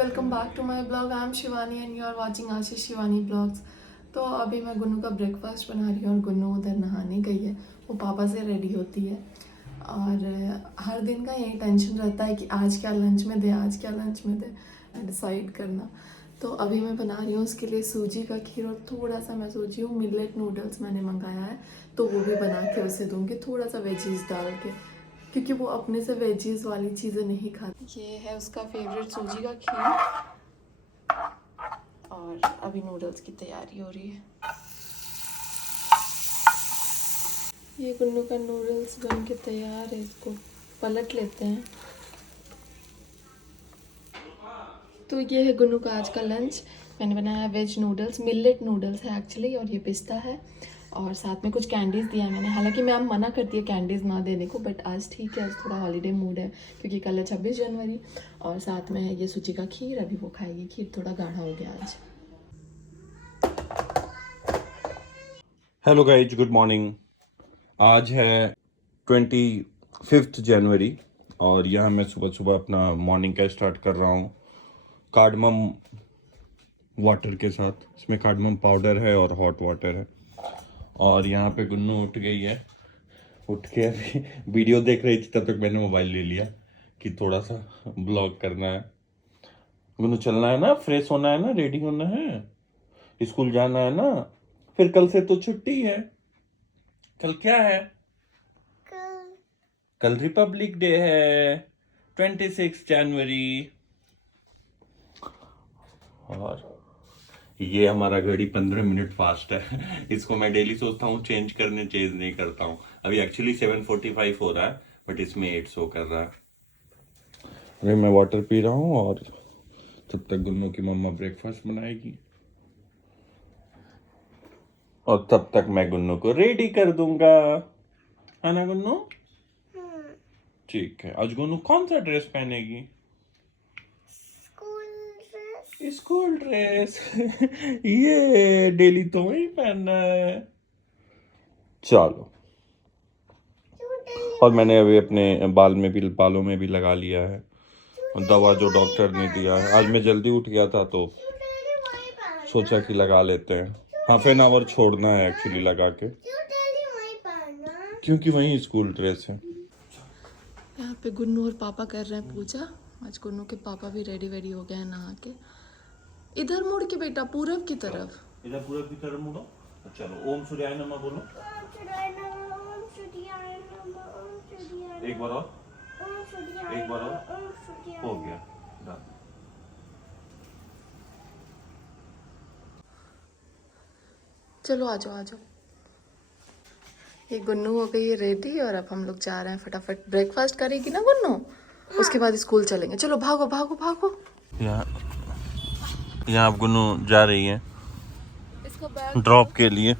Welcome back to my blog. I am Shivani and you are watching Ashish Shivani blogs. तो अभी मैं गुन्नू का ब्रेकफास्ट बना रही हूँ और गुन्नू उधर नहाने गई है। वो पापा से रेडी होती है और हर दिन का यही टेंशन रहता है कि आज क्या लंच में दे, आज क्या लंच में दे, डिसाइड करना। तो अभी मैं बना रही हूँ उसके लिए सूजी का खीर और थोड़ा सा मैं सोची हूँ मिलेट नूडल्स मैंने मंगाया है तो वो भी बना के उसे दूँगी, थोड़ा सा वेजीज डाल के, क्योंकि वो अपने से वेजीज वाली चीज़ें नहीं खाती। ये है उसका फेवरेट सूजी का खीर और अभी नूडल्स की तैयारी हो रही है। ये गुन्नू का नूडल्स बन के तैयार है, इसको पलट लेते हैं। तो ये है गुन्नू का आज का लंच। मैंने बनाया वेज नूडल्स, मिलेट नूडल्स है एक्चुअली, और ये पिस्ता है और साथ में कुछ कैंडीज़ दिया है मैंने। हालांकि मैम मना करती है कैंडीज़ ना देने को, बट आज ठीक है, आज थोड़ा हॉलीडे मूड है क्योंकि कल है 26 जनवरी। और साथ में है ये सूजी का खीर, अभी वो खाएगी। खीर थोड़ा गाढ़ा हो गया आज। Hello guys, good morning. आज है 25 जनवरी और यहाँ मैं सुबह सुबह अपना मॉर्निंग का स्टार्ट कर रहा हूँ कार्डमम वाटर के साथ। इसमें कार्डमम पाउडर है और हॉट वाटर है। और यहाँ पे गुन्नू उठ गई है। उठ के अभी वीडियो देख रही थी, तब तक मैंने मोबाइल ले लिया कि थोड़ा सा ब्लॉग करना है। गुन्नू चलना है ना, फ्रेश होना है ना, रेडी होना है, स्कूल जाना है ना। फिर कल से तो छुट्टी है। कल क्या है? कल रिपब्लिक डे है, 26 जनवरी। और ये हमारा घड़ी 15 मिनट फास्ट है। इसको मैं डेली सोचता हूँ चेंज नहीं करता हूँ। अभी एक्चुअली 7:45 हो रहा है, बट इसमें 8 शो कर रहा है। अरे मैं वाटर पी रहा हूँ और तब तक गुन्नू की मम्मा ब्रेकफास्ट बनाएगी और तब तक मैं गुन्नू को रेडी कर दूंगा, है ना गुन्नू? ठीक है। आज गुन्नू कौन सा ड्रेस पहनेगी? School dress. ये डेली तो वही पहनना है। चलो। और मैंने अभी अपने बालों में भी लगा लिया है दवा जो डॉक्टर ने दिया है। आज मैं जल्दी उठ गया था तो सोचा कि लगा लेते हैं। हाफ एन आवर छोड़ना है एक्चुअली लगा के, क्योंकि वही स्कूल ड्रेस है। यहाँ पे गुन्नू और पापा कर रहे हैं पूजा। आज गुन्नू के पापा भी रेडी वेडी हो गए हैं नहा के। इधर मुड़ के बेटा, पूरब की तरफ। इधर पूरब की तरफ मुड़ो। चलो, ओम सूर्याय नमः बोलो एक बार और। एक बार और हो गया। चलो आ जाओ आ जाओ। ये गुन्नू हो गई है रेडी और अब हम लोग जा रहे हैं। फटाफट ब्रेकफास्ट करेगी ना गुन्नू, उसके बाद स्कूल चलेंगे। चलो भागो भागो भागो। यहाँ अब गुन्नू जा रही है ड्रॉप के लिए।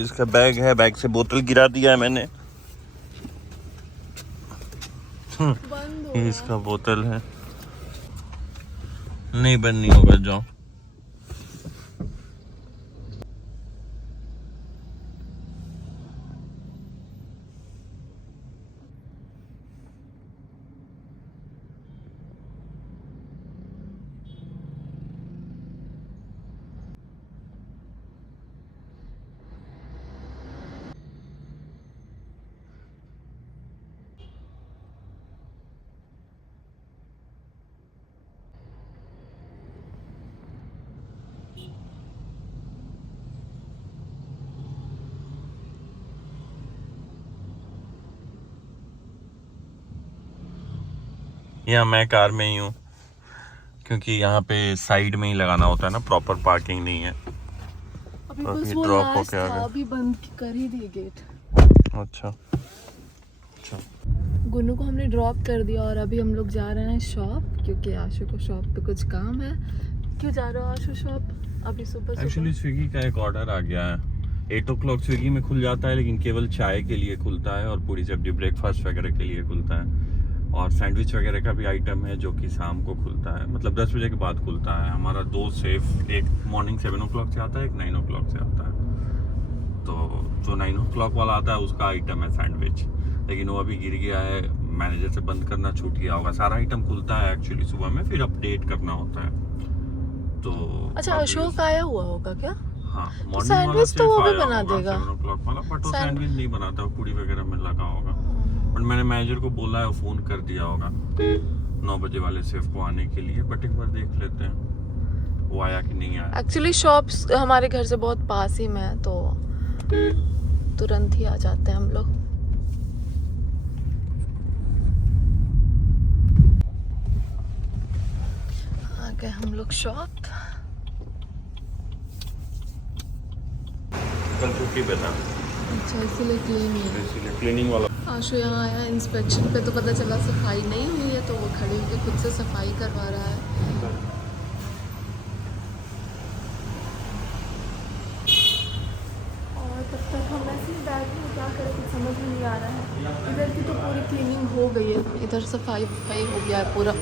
इसका बैग है, बैग से बोतल गिरा दिया है मैंने। ये इसका बोतल है, नहीं बंद नहीं होगा, जाओ। यहाँ मैं कार में ही हूँ क्योंकि यहाँ पे साइड में ही लगाना होता है ना, प्रॉपर पार्किंग नहीं है। अभी बस वो ड्रॉप लास्ट होके आ था, गए। अभी बंद कर ही दी गेट। अच्छा। गुन्नू को हमने ड्रॉप कर दिया और अभी हम लोग जा रहे हैं शॉप, क्योंकि आशु को शॉप पे कुछ काम है। क्यों जा रहे हो आशु शॉप अभी सुबह? एक्चुअली स्विगी का एक ऑर्डर आ गया है। 8 o'clock स्विगी में खुल जाता है, लेकिन केवल चाय के लिए खुलता है और पूरी सब्जी ब्रेकफास्ट वगैरह के लिए खुलता है। और सैंडविच वगैरह का भी आइटम है जो कि शाम को खुलता है, मतलब 10 बजे के बाद खुलता है। हमारा 2 सेफ, एक मॉर्निंग 7 o'clock से आता है, एक 9 o'clock से आता है। तो जो 9 o'clock वाला आता है उसका आइटम है सैंडविच, लेकिन वो अभी गिर गया है। मैनेजर से बंद करना छूट गया होगा। सारा आइटम खुलता है एक्चुअली सुबह में, फिर अपडेट करना होता है। तो अच्छा अशोक आया हुआ होगा क्या? हाँ, तो सैंडविच तो वो भी बना देगा 7 o'clock वाला, बट वो सैंडविच नहीं बनाता, वो पूड़ी वगैरह में लगा होगा। बट मैंने मैनेजर को बोला है, फोन कर दिया होगा 9 बजे वाले सेफ को आने के लिए। बट एक बार देख लेते हैं वो आया कि नहीं आया। एक्चुअली शॉप्स हमारे घर से बहुत पास ही में है, तो तुरंत ही आ जाते हैं हम लोग। आ गए हम लोग शॉप। कल छुट्टी पे था, अच्छा इसीलिए क्लीन ही है। इसीलिए क्लीनिंग वाला। आशु यहाँ आया इंस्पेक्शन पे, तो पता चला सफाई नहीं हुई है, तो वो खड़े होकर खुद से सफाई करवा रहा है। और तब तक हम ऐसे ही बैठ में क्या करें, कुछ समझ में नहीं आ रहा है। इधर की तो पूरी क्लीनिंग हो गई है, इधर सफाई वफाई हो गया है पूरा।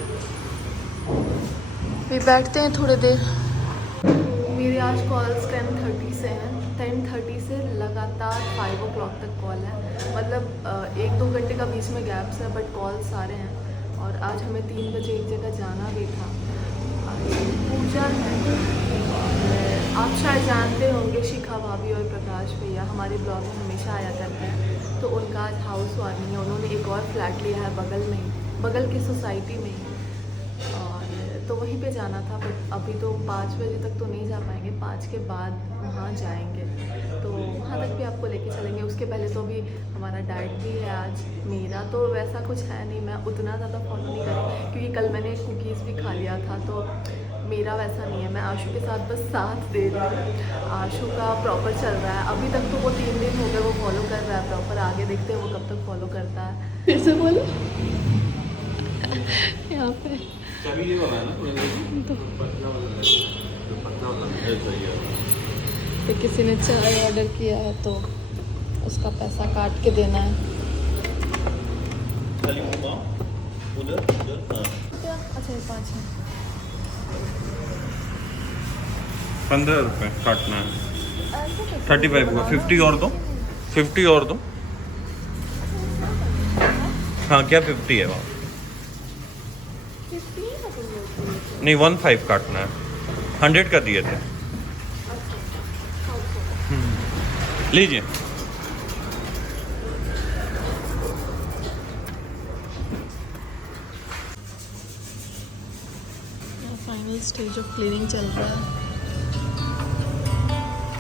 फिर बैठते हैं थोड़ी देर। मेरे आज कॉल्स 10:30 से हैं। 10:30 से लगातार 5 o'clock तक कॉल है। मतलब 1-2 घंटे का बीच में गैप्स है, बट कॉल सारे हैं। और आज हमें 3 बजे एक जगह जाना भी था, पूजा है। आप शायद जानते होंगे शिखा भाभी और प्रकाश भैया हमारे ब्लॉग में हमेशा आया करते हैं। तो उनका आज हाउस वार्मिंग है, उन्होंने एक और फ्लैट लिया है बगल में ही, बगल की सोसाइटी में ही। और तो वहीं पे जाना था, बट अभी तो 5 बजे तक तो नहीं जा पाएंगे, 5 के बाद वहाँ जाएंगे। तो वहाँ तक भी आपको लेके चलेंगे। उसके पहले तो अभी हमारा डाइट भी है आज। मेरा तो वैसा कुछ है नहीं, मैं उतना ज़्यादा फॉलो नहीं करी, क्योंकि कल मैंने कुकीज़ भी खा लिया था। तो मेरा वैसा नहीं है, मैं आशु के साथ बस साथ दे रही हूँ। आशु का प्रॉपर चल रहा है अभी तक, तो वो 3 दिन हो गए वो फॉलो कर रहा है प्रॉपर। आगे देखते हैं वो कब तक फॉलो करता है। फिर से बोलो यहाँ पे तो किसी ने चाय ऑर्डर किया है, तो उसका पैसा काट के देना है। अच्छा ये 5 है। 15 रुपये काटना है। 35 हुआ, 50 और दो, 50 और दो। हाँ क्या 50 है वहाँ? नहीं 15 काटना है, 100 का दिए थे। लीजिए। फाइनल स्टेज ऑफ क्लीनिंग चल रहा है।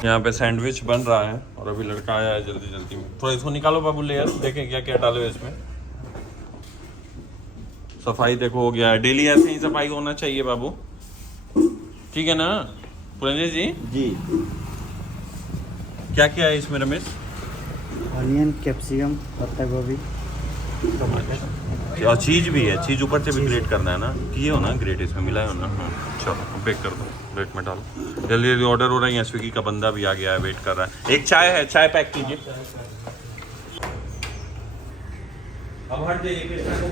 यहाँ पे सैंडविच बन रहा है और अभी लड़का आया है जल्दी जल्दी में। थोड़ा इसको निकालो बाबू, लेयर देखें क्या क्या डालो इसमें। सफाई देखो हो गया है, डेली ऐसे ही सफाई होना चाहिए बाबू, ठीक है ना पुरंजय जी? जी। क्या क्या है इसमें रमेश? ऑनियन, कैप्सिकम, पत्ता गोभी, और चीज भी है, चीज ऊपर से भी ग्रेट करना है ना, किए हो ना ग्रेट, इसमें मिला हो ना। चलो बेक कर दो, प्लेट में डालो। जल्दी जल्दी ऑर्डर हो रहा है, स्विगी का बंदा भी आ गया है, वेट कर रहा है। एक चाय है, चाय पैक कीजिए। अब हट जाइए,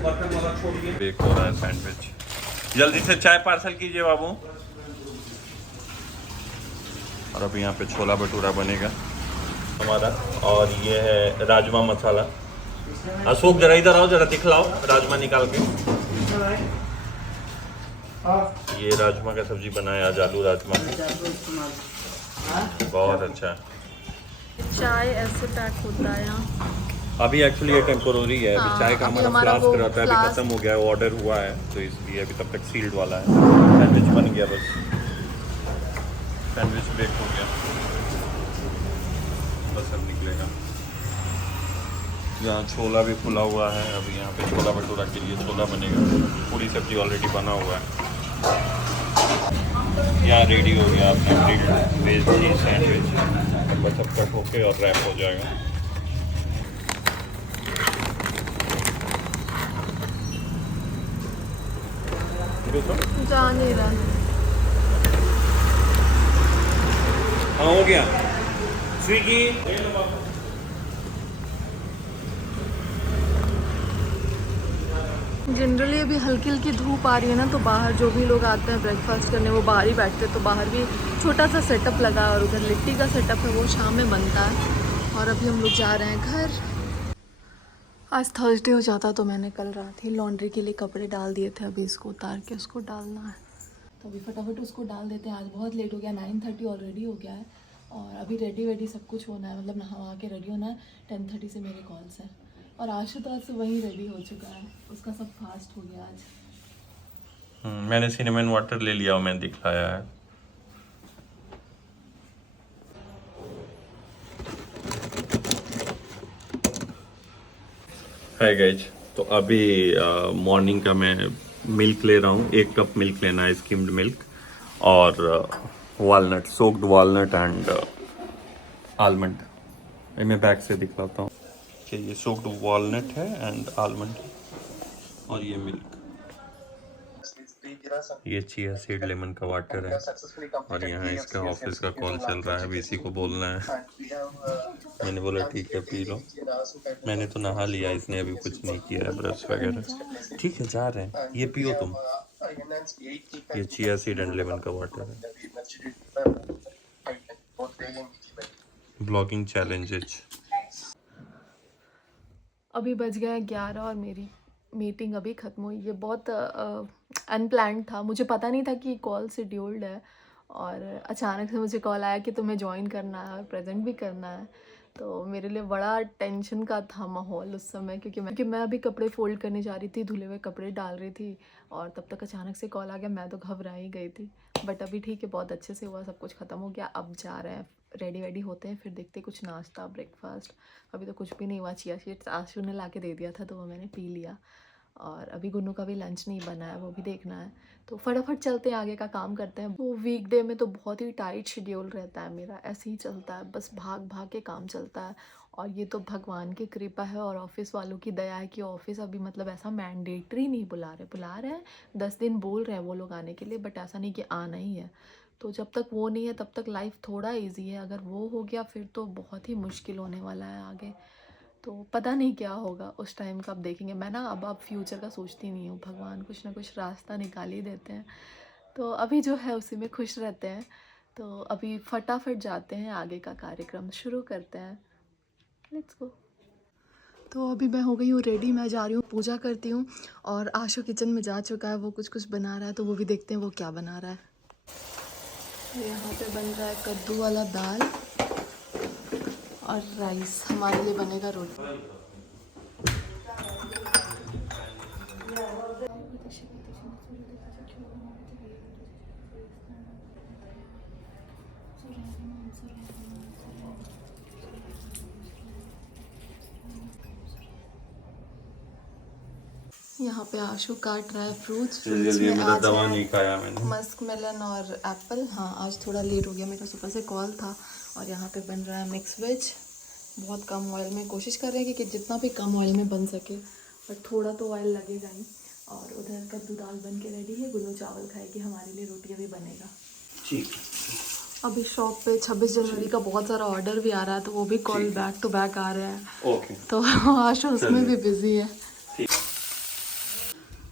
बर्तन वाला छोड़िए। बेक हो रहा है सैंडविच, जल्दी से चाय पार्सल कीजिए बाबू। और अभी यहाँ पे छोला भटूरा बनेगा हमारा, और ये है राजमा मसाला। अशोक जरा इधर आओ, जरा दिखलाओ राजमा निकाल के। ये राजमा का सब्जी बनाया आज, आलू राजमा, बहुत अच्छा। चाय ऐसे पैक होता है यहाँ। अभी एक्चुअली ये टेम्पोररी है, अभी चाय का अभी हमारा हमारा फ्लास्क वो रहता है, अभी फ्लास्क- खत्म हो गया है, ऑर्डर हुआ है, तो इसलिए अभी तब तक सील्ड वाला है। सैंडविच बन गया, बस सैंडविच बेक हो गया, बस अब निकलेगा। यहाँ छोला भी फुला हुआ है, अभी यहाँ पे छोला भटूरा के लिए छोला बनेगा। पूरी सब्जी ऑलरेडी बना हुआ है, यहाँ रेडी हो गया अपना ग्रिल्ड वेज चीज सैंडविच। बस अब कट होके और रैप हो जाएगा। जा नहीं रहा। हाँ हो गया, स्विगी। जनरली अभी हल्की हल्की धूप आ रही है ना, तो बाहर जो भी लोग आते हैं ब्रेकफास्ट करने वो बाहर ही बैठते हैं। तो बाहर भी छोटा सा सेटअप लगा है, और उधर लिट्टी का सेटअप है, वो शाम में बनता है। और अभी हम लोग जा रहे हैं घर। आज थर्सडे हो जाता तो मैंने कल रात ही लॉन्ड्री के लिए कपड़े डाल दिए थे, अभी इसको उतार के उसको डालना है, तो अभी फटाफट उसको डाल देते हैं। आज बहुत लेट हो गया, 9:30 ऑलरेडी हो गया है और अभी रेडी वेडी सब कुछ होना है, मतलब नहा के रेडी होना है। 10:30 से मेरे कॉल्स हैं और आशुतोष से वहीं रेडी हो चुका है, उसका सब फास्ट हो गया आज। मैंने सिनेमन वाटर ले लिया और मैंने दिखलाया है। हाय गाइज, तो अभी मॉर्निंग का मैं मिल्क ले रहा हूँ। 1 कप मिल्क लेना है, स्किम्ड मिल्क और walnut, soaked walnut and almond. मैं बैक से दिखलाता हूँ कि ये सोक्ड वालनट है एंड आलमंड, और ये मिल्क, ये चिया सीड लेमन का वाटर है, और यहाँ इसका ऑफिस का कॉल चल रहा है, अभी इसी को बोलना है। मैंने बोला ठीक है पी लो, मैंने तो नहा लिया, इसने अभी कुछ नहीं किया है, ब्रश वगैरह। ठीक है जा रहे हैं, ये पियो तुम, ये चिया सीड एंड लेमन का वाटर है। Blogging challenges. अभी बज गए 11 और मेरी मीटिंग अभी ख़त्म हुई। ये बहुत अनप्लान्ड था, मुझे पता नहीं था कि कॉल शेड्यूल्ड है और अचानक से मुझे कॉल आया कि तुम्हें ज्वाइन करना है और प्रेजेंट भी करना है। तो मेरे लिए बड़ा टेंशन का था माहौल उस समय, क्योंकि मैं अभी कपड़े फोल्ड करने जा रही थी, धुले हुए कपड़े डाल रही थी और तब तक अचानक से कॉल आ गया। मैं तो घबरा ही गई थी, बट अभी ठीक है, बहुत अच्छे से हुआ, सब कुछ ख़त्म हो गया। अब जा रहे हैं, रेडी वेडी होते हैं, फिर देखते कुछ नाश्ता ब्रेकफास्ट। अभी तो कुछ भी नहीं हुआ, चिया सीड्स आशु ने ला के दे दिया था तो वो मैंने पी लिया, और अभी गुन्नू का भी लंच नहीं बना है, वो भी देखना है। तो फटाफट चलते हैं, आगे का काम करते हैं। वो वीकडे में तो बहुत ही टाइट शेड्यूल रहता है मेरा, ऐसे ही चलता है, बस भाग भाग के काम चलता है। और ये तो भगवान की कृपा है और ऑफिस वालों की दया है कि ऑफिस अभी मतलब ऐसा मैंडेटरी नहीं बुला रहे हैं, 10 दिन बोल रहे हैं वो लोग आने के लिए, बट ऐसा नहीं कि आना ही है। तो जब तक वो नहीं है तब तक लाइफ थोड़ा ईजी है, अगर वो हो गया फिर तो बहुत ही मुश्किल होने वाला है आगे। तो पता नहीं क्या होगा उस टाइम का, अब देखेंगे। मैं ना अब फ्यूचर का सोचती नहीं हूँ, भगवान कुछ ना कुछ रास्ता निकाल ही देते हैं, तो अभी जो है उसी में खुश रहते हैं। तो अभी फटाफट जाते हैं, आगे का कार्यक्रम शुरू करते हैं, लेट्स गो। तो अभी मैं हो गई हूँ रेडी, मैं जा रही हूँ, पूजा करती हूँ। और आशु किचन में जा चुका है, वो कुछ बना रहा है, तो वो भी देखते हैं वो क्या बना रहा है। यहाँ पे बन रहा है कद्दू वाला दाल और राइस, हमारे लिए बनेगा रोटी। यहाँ पे आशु काट रहा है फ्रूट्स में। आज दवा नहीं खाया मैंने, मस्क मेलन और एप्पल। हाँ आज थोड़ा लेट हो गया, मेरा सुबह से कॉल था। और यहाँ पे बन रहा है मिक्स वेज, बहुत कम ऑयल में, कोशिश कर रहे हैं कि जितना भी कम ऑयल में बन सके, बट थोड़ा तो ऑयल लगेगा ही। और उधर कद्दू दाल बन के रेडी है, गुन्नू चावल खाएगी, हमारे लिए रोटी अभी बनेगा। ठीक। अभी शॉप पे 26 जनवरी का बहुत सारा ऑर्डर भी आ रहा है, तो वो भी कॉल बैक टू बैक आ रहा है। ओके। तो आशु उसमें भी बिजी है।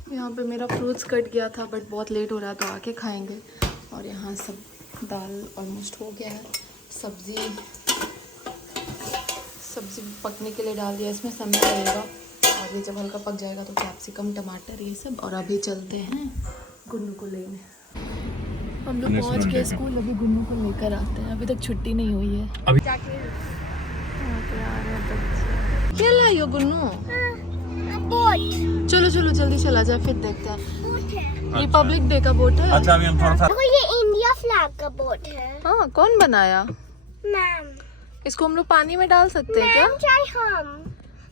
यहाँ पे मेरा फ्रूट्स कट गया था, बट बहुत लेट हो रहा है तो आके खाएंगे। और यहाँ सब दाल ऑलमोस्ट हो गया है, सब्ज़ी पकने के लिए डाल दिया, इसमें समय लगेगा। और ये जब हल्का पक जाएगा तो कैप्सिकम टमाटर ये सब। और अभी चलते हैं गुन्नू को लेने, हम लोग पहुँच गए स्कूल, अभी गुन्नू को लेकर आते हैं, अभी तक छुट्टी नहीं हुई है। अभी क्या लाई हो गुन्नू? चलो चलो जल्दी चला जाए, फिर देखते हैं। रिपब्लिक डे का बोट है। अच्छा अभी हम थोड़ा सा, ये इंडिया फ्लैग का बोट है। हाँ कौन बनाया? मैम। इसको हम लोग पानी में डाल सकते हैं क्या? मैम चाहे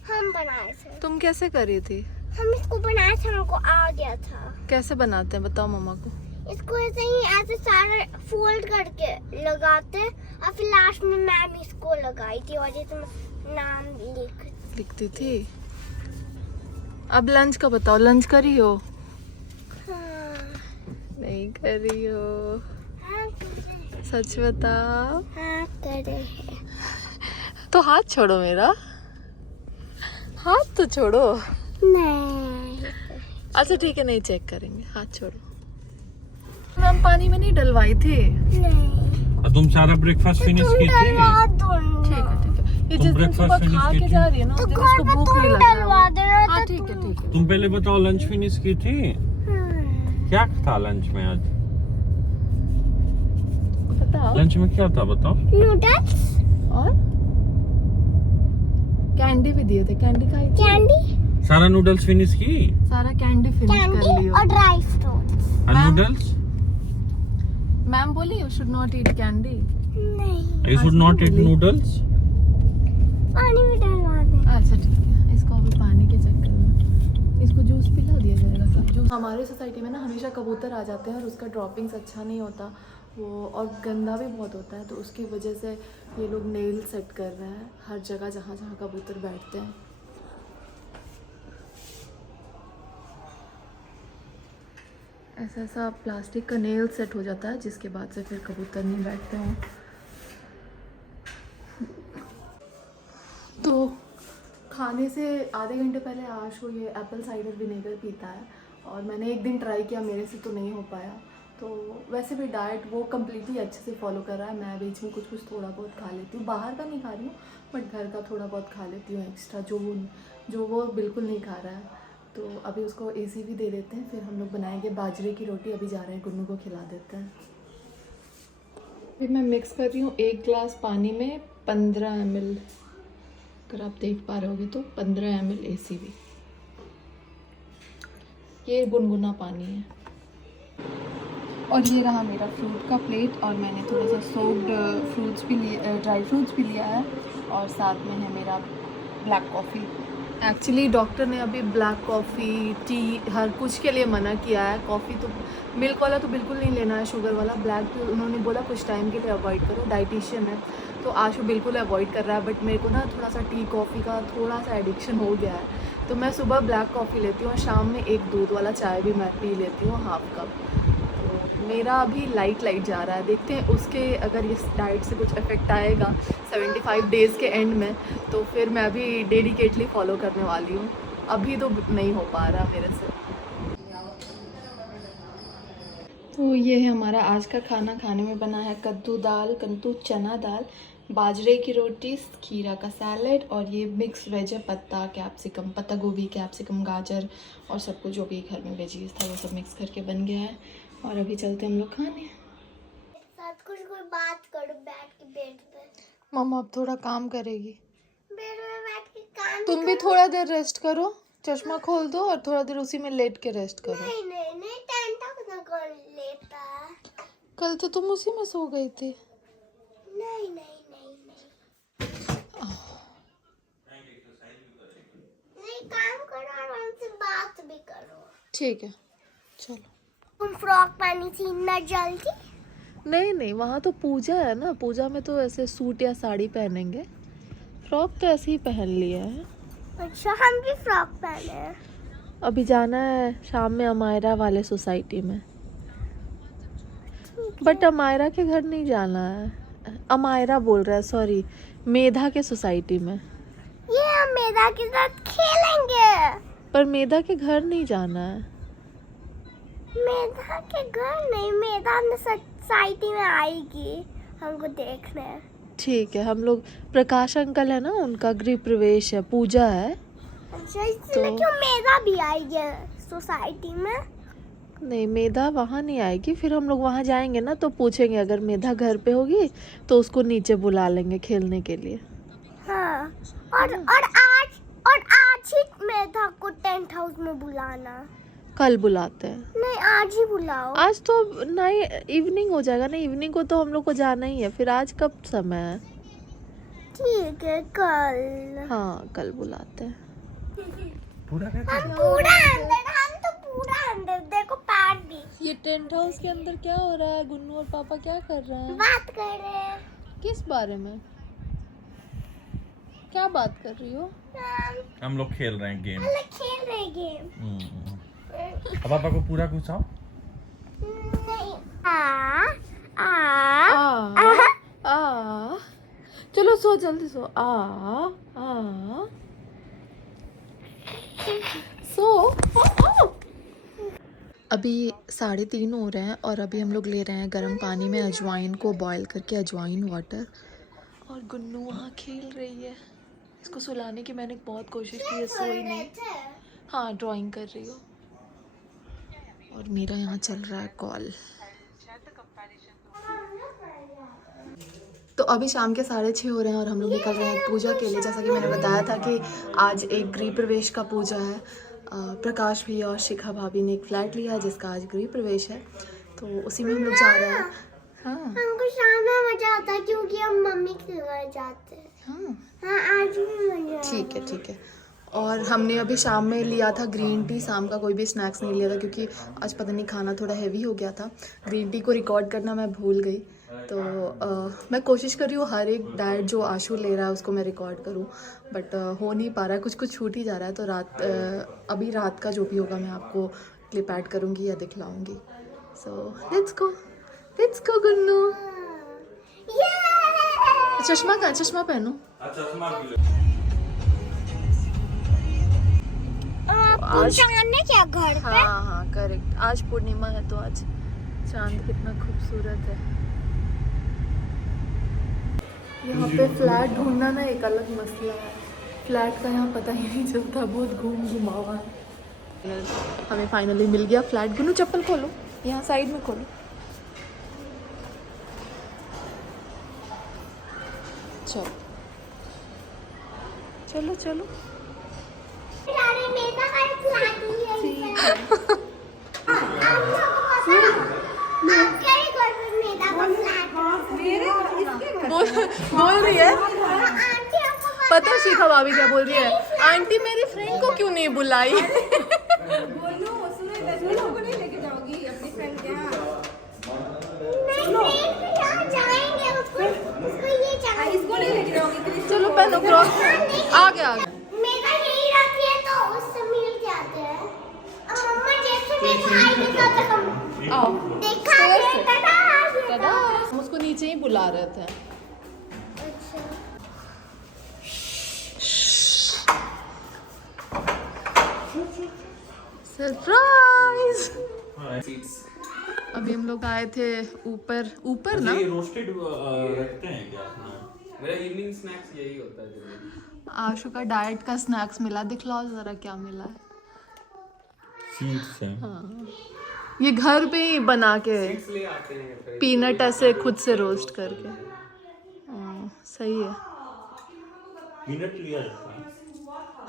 हम बनाए थे। तुम कैसे करी थी? हम इसको बनाए थे, हमको आ गया था। कैसे बनाते हैं बताओ मम्मा को। इसको ऐसे ही ऐसे सारे फोल्ड करके लगाते और फिर लास्ट में मैम इसको लगाई थी और ये नाम लिखती थी। अब लंच का बताओ, लंच करी हो? हाँ। नहीं करी हो? हाँ करे। सच बताओ। हाँ करे है। तो हाथ छोड़ो मेरा, हाथ तो छोड़ो। नहीं। अच्छा ठीक है, नहीं चेक करेंगे, हाथ छोड़ो। मैम पानी में नहीं डलवाई थी। नहीं। तुम सारा ब्रेकफास्ट फिनिश की थी? ठीक है ठीक है, ये जिस दिन सुबह खा के जा रही है ना उस दिन इसको भूख नहीं लग डलवा रहा है। देना हाँ था ठीक है ठीक है। तुम पहले बताओ लंच फिनिश की थी? क्या था लंच में आज? बताओ। लंच में क्या था बताओ? नूडल्स और कैंडी भी दिए थे, कैंडी खाई थी। कैंडी सारा नूडल्स फिनिश की? सारा कैंडी फिनिश कर कैंडी लियो। और ड्राई फ्रूट्स। और नूडल्स? मैम बोली you should not eat candy. नहीं you should not eat noodles. पानी भी डलवा दे। अच्छा ठीक है, इसको अभी पानी के चक्कर में इसको जूस पिला दिया जाएगा सब जूस। हमारे सोसाइटी में ना हमेशा कबूतर आ जाते हैं और उसका ड्रॉपिंग्स अच्छा नहीं होता वो, और गंदा भी बहुत होता है, तो उसकी वजह से ये लोग नेल सेट कर रहे हैं हर जगह जहाँ जहाँ कबूतर बैठते हैं। ऐसा ऐसा प्लास्टिक का नेल सेट हो जाता है जिसके बाद से फिर कबूतर नहीं बैठते हैं। तो खाने से आधे घंटे पहले आशु ये एप्पल साइडर विनेगर पीता है और मैंने एक दिन ट्राई किया, मेरे से तो नहीं हो पाया। तो वैसे भी डाइट वो कम्प्लीटली अच्छे से फॉलो कर रहा है। मैं बीच में कुछ कुछ थोड़ा बहुत खा लेती हूँ, बाहर का नहीं खा रही हूँ बट घर का थोड़ा बहुत खा लेती हूँ एक्स्ट्रा, जो वो बिल्कुल नहीं खा रहा है। तो अभी उसको एसी भी दे देते हैं, फिर हम लोग बनाएंगे बाजरे की रोटी। अभी जा रहे हैं गुन्नू को खिला देते हैं। फिर मैं मिक्स कर रही हूँ 1 गिलास पानी में 15 ml, अगर आप देख पा रहे होगे तो 15 ml ACV। ये गुनगुना पानी है। और ये रहा मेरा फ्रूट का प्लेट, और मैंने थोड़ा सा सोक्ड फ्रूट्स भी लिए, ड्राई फ्रूट्स भी लिया है, और साथ में है मेरा ब्लैक कॉफ़ी। एक्चुअली डॉक्टर ने अभी ब्लैक कॉफ़ी, टी, हर कुछ के लिए मना किया है। कॉफ़ी तो मिल्क वाला तो बिल्कुल नहीं लेना है, शुगर वाला। ब्लैक भी उन्होंने बोला कुछ टाइम के लिए अवॉइड करो, डाइटिशियन है तो आशु बिल्कुल अवॉइड कर रहा है। बट मेरे को ना थोड़ा सा टी कॉफ़ी का थोड़ा सा एडिक्शन हो गया है, तो मैं सुबह ब्लैक कॉफ़ी लेती हूँ और शाम में एक दूध वाला चाय भी मैं पी लेती हूँ, हाफ कप। तो मेरा अभी लाइट जा रहा है, देखते हैं उसके अगर इस डाइट से कुछ इफेक्ट आएगा 75 डेज़ के एंड में, तो फिर मैं अभी डेडिकेटली फॉलो करने वाली हूँ। अभी तो नहीं हो पा रहा मेरे से। तो ये है हमारा आज का खाना। खाने में बना है कद्दू दाल, कद्दू चना दाल, बाजरे की रोटी, खीरा का सैलेड, और ये मिक्स वेज है, पत्ता कैप्सिकम, पत्ता गोभी, कैप्सिकम, गाजर और सब कुछ जो भी घर में वेजीज था वो सब मिक्स करके बन गया है। और अभी चलते हम लोग खाने। साथ कुछ कोई बात करो बैठ के बेड पे। मम्मा अब थोड़ा काम करेगी, बेड में बैठ के काम तुम भी थोड़ा देर रेस्ट करो, चश्मा खोल दो और थोड़ा देर उसी में लेट के रेस्ट करो। नहीं नहीं नहीं, टाइम तक ना कर लेता है। कल तो तुम उसी में सो गई थी। नहीं नहीं नहीं नहीं, काम करो और हमसे बात भी करो। ठीक है चलो। तुम फ्रॉक पहनी थी इतना जल्दी? नहीं नहीं, वहाँ तो पूजा है ना, पूजा में तो ऐसे सूट या साड़ी पहनेंगे, फ्रॉक तो ऐसे ही पहन लिया है। अच्छा, हम भी फ्रॉक पहने हैं। अभी जाना है शाम में अमायरा वाले सोसाइटी में, बट अमायरा के घर नहीं जाना है, अमायरा बोल रहा है, सॉरी, मेधा के सोसाइटी में। ये हम मेधा के साथ खेलेंगे। पर मेधा के घर नहीं जाना है। मेधा के घर नहीं, मेधा सोसाइटी में आएगी हमको देखने। ठीक है, हम लोग, प्रकाश अंकल है ना, उनका गृह प्रवेश है, पूजा है। अच्छा, इसलिए क्यों मेधा भी आएगी सोसाइटी में? नहीं, मेधा वहाँ नहीं आएगी, फिर हम लोग वहाँ जाएंगे ना तो पूछेंगे, अगर मेधा घर पे होगी तो उसको नीचे बुला लेंगे खेलने के लिए। हाँ, और आज ही मेधा को टेंट हाउस में बुलाना। कल बुलाते हैं। नहीं, आज ही बुलाओ। आज तो नहीं, इवनिंग हो जाएगा ना, इवनिंग को तो हम लोग को जाना ही है, फिर आज कब समय है? ठीक है, कल। हाँ कल बुलाते हैं। हम तो पूरा अंदर देखो, पैर भी। ये टेंट हाउस के अंदर क्या हो रहा है? गुन्नू और पापा क्या कर रहे हैं? बात कर रहे हैं। किस बारे में? क्या बात कर रही हो? हम लोग खेल रहे हैं गेम। हम लोग खेल रहे गेम। अब पापा को पूरा घुसाओ। नहीं। चलो सो, जल्दी सो। सो। अभी 3:30 हो रहे हैं और अभी हम लोग ले रहे हैं गर्म पानी में अजवाइन को बॉईल करके, अजवाइन वाटर। और गुन्नू वहाँ खेल रही है। इसको सुलाने की मैंने बहुत कोशिश की है, सोई नहीं। हाँ ड्राइंग कर रही हो। और मेरा यहाँ चल रहा है कॉल। तो अभी शाम के 6:30 हो रहे हैं और हम लोग निकल रहे हैं पूजा के लिए। जैसा कि मैंने बताया था कि आज एक गृह प्रवेश का पूजा है। प्रकाश भैया और शिखा भाभी ने एक फ्लैट लिया है जिसका आज गृह प्रवेश है, तो उसी में हम लोग जा रहे हैं। हाँ हमको शाम में मजा आता है क्योंकि हम मम्मी के घर जाते हैं। हाँ आज भी मजा। ठीक है ठीक है। और हमने अभी शाम में लिया था ग्रीन टी, शाम का कोई भी स्नैक्स नहीं लिया था क्योंकि आज पता नहीं खाना थोड़ा हैवी हो गया था। ग्रीन टी को रिकॉर्ड करना मैं भूल गई, तो मैं कोशिश कर रही हूँ हर एक डाइट जो आशु ले रहा है उसको मैं रिकॉर्ड करूँ, बट हो नहीं पा रहा है, कुछ कुछ छूट ही जा रहा है। तो अभी रात का जो भी होगा मैं आपको क्लिप ऐड करूँगी या दिखलाऊँगी। So let's go Gunnu. चश्मा का चश्मा पहनो। आज चांद है क्या घर पे? हाँ करेक्ट, आज पूर्णिमा है तो आज चांद कितना खूबसूरत है। यहाँ पे फ्लैट ढूंढना ना एक अलग मसला है। फ्लैट का यहाँ पता ही नहीं चलता, बहुत घुमावा है। हमें फाइनली मिल गया फ्लैट। गुन्नू चप्पल खोलो, यहाँ साइड में खोलो। चलो चलो चलो। बोल रही है, पता है शिखा भाभी क्या बोल रही है? आंटी मेरी फ्रेंड को क्यों नहीं बुलाई? चलो पहनो क्रॉस। आ गया मेरा यही रखी है तो उससे मिल जाते हैं। मम्मा जैसे मेरे आई के साथ हम आओ देखा है दादा, हम उसको नीचे ही बुला रहे थे। सरप्राइज। अभी हम लोग आए थे ऊपर ना। ये रोस्टेड रखते हैं क्या अपना? मेरा इवनिंग स्नैक्स यही होता है जनरली। आशु का डाइट का स्नैक्स मिला, दिखलाओ जरा क्या मिला है। सीड्स हैं। हाँ ये घर पे ही बना के ले आते हैं फिर पीनट ऐसे खुद से रोस्ट करके। हाँ सही है। पीनट लिया जाता है।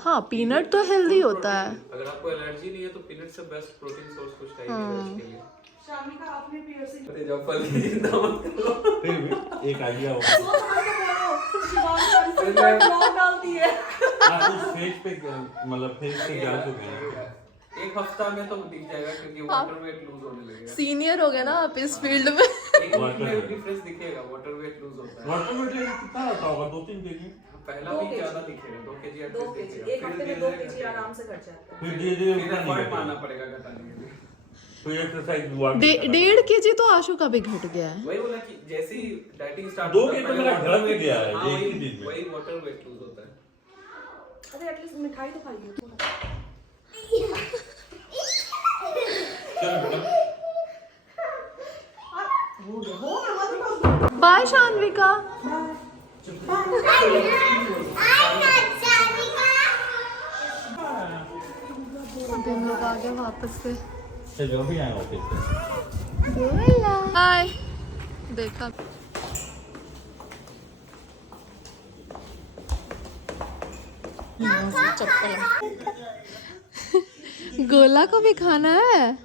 हाँ पीनट तो हेल्दी होता है। अगर आपको एलर्जी नहीं है तो पीनट से बेस्ट प्रोटीन सोर्स कुछ है ही नहीं इसके लिए। शामी का आपने पियर्सिंग अरे जब फल की चिंता मत करो। फिर भी एक आइडिया होगा। ब्लॉग डालती है। आप उस फेस पे मतलब फेस पे जा चुके हैं। एक हफ्ता में तो दिख जाएगा क्योंकि वाटर वेट लूज होने लगेगा। सीनियर हो गया ना आप इस फील्ड में। एक वीक में डिफरेंस दिखेगा, वाटर वेट लूज होता है। वाटर वेट कितना रहता होगा? 2-3 केजी। पहला वीक ज्यादा दिखेगा, 2 केजी एक हफ्ते में 2 केजी आराम से घट जाता है। फिर धीरे-धीरे एफर्ट मानना पड़ेगा घटाने के लिए। तो एक्सरसाइज 1.5 kg तो आशु का भी घट गया है। वही बोला कि जैसे ही डाइटिंग स्टार्ट 2 केजी तो मेरा घट गया है एक ही दिन में। वही वाटर वेट लूज होता है। अरे एटलीस्ट मिठाई तो खाइए। बाय शान्विका। अभी हम लोग आ गए वापस से। जो भी आए ऑफिस से। हाय देखा गोला को भी खाना है।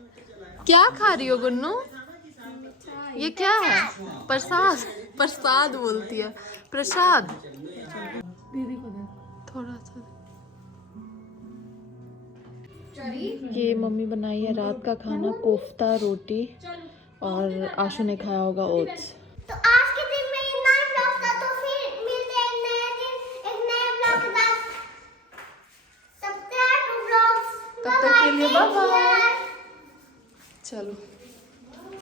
क्या खा रही हो गुन्नू? ये क्या है? प्रसाद बोलती है। प्रसाद दीदी को दे थोड़ा सा। ये मम्मी बनाई है रात का खाना, कोफ्ता रोटी, और आशु ने खाया होगा ओट्स। तो आज के दिन में ये नया ब्लॉग था, तो फिर मिलते हैं एक नए दिन एक नए ब्लॉग के साथ। तब तक के लिए बाय बाय। चलो।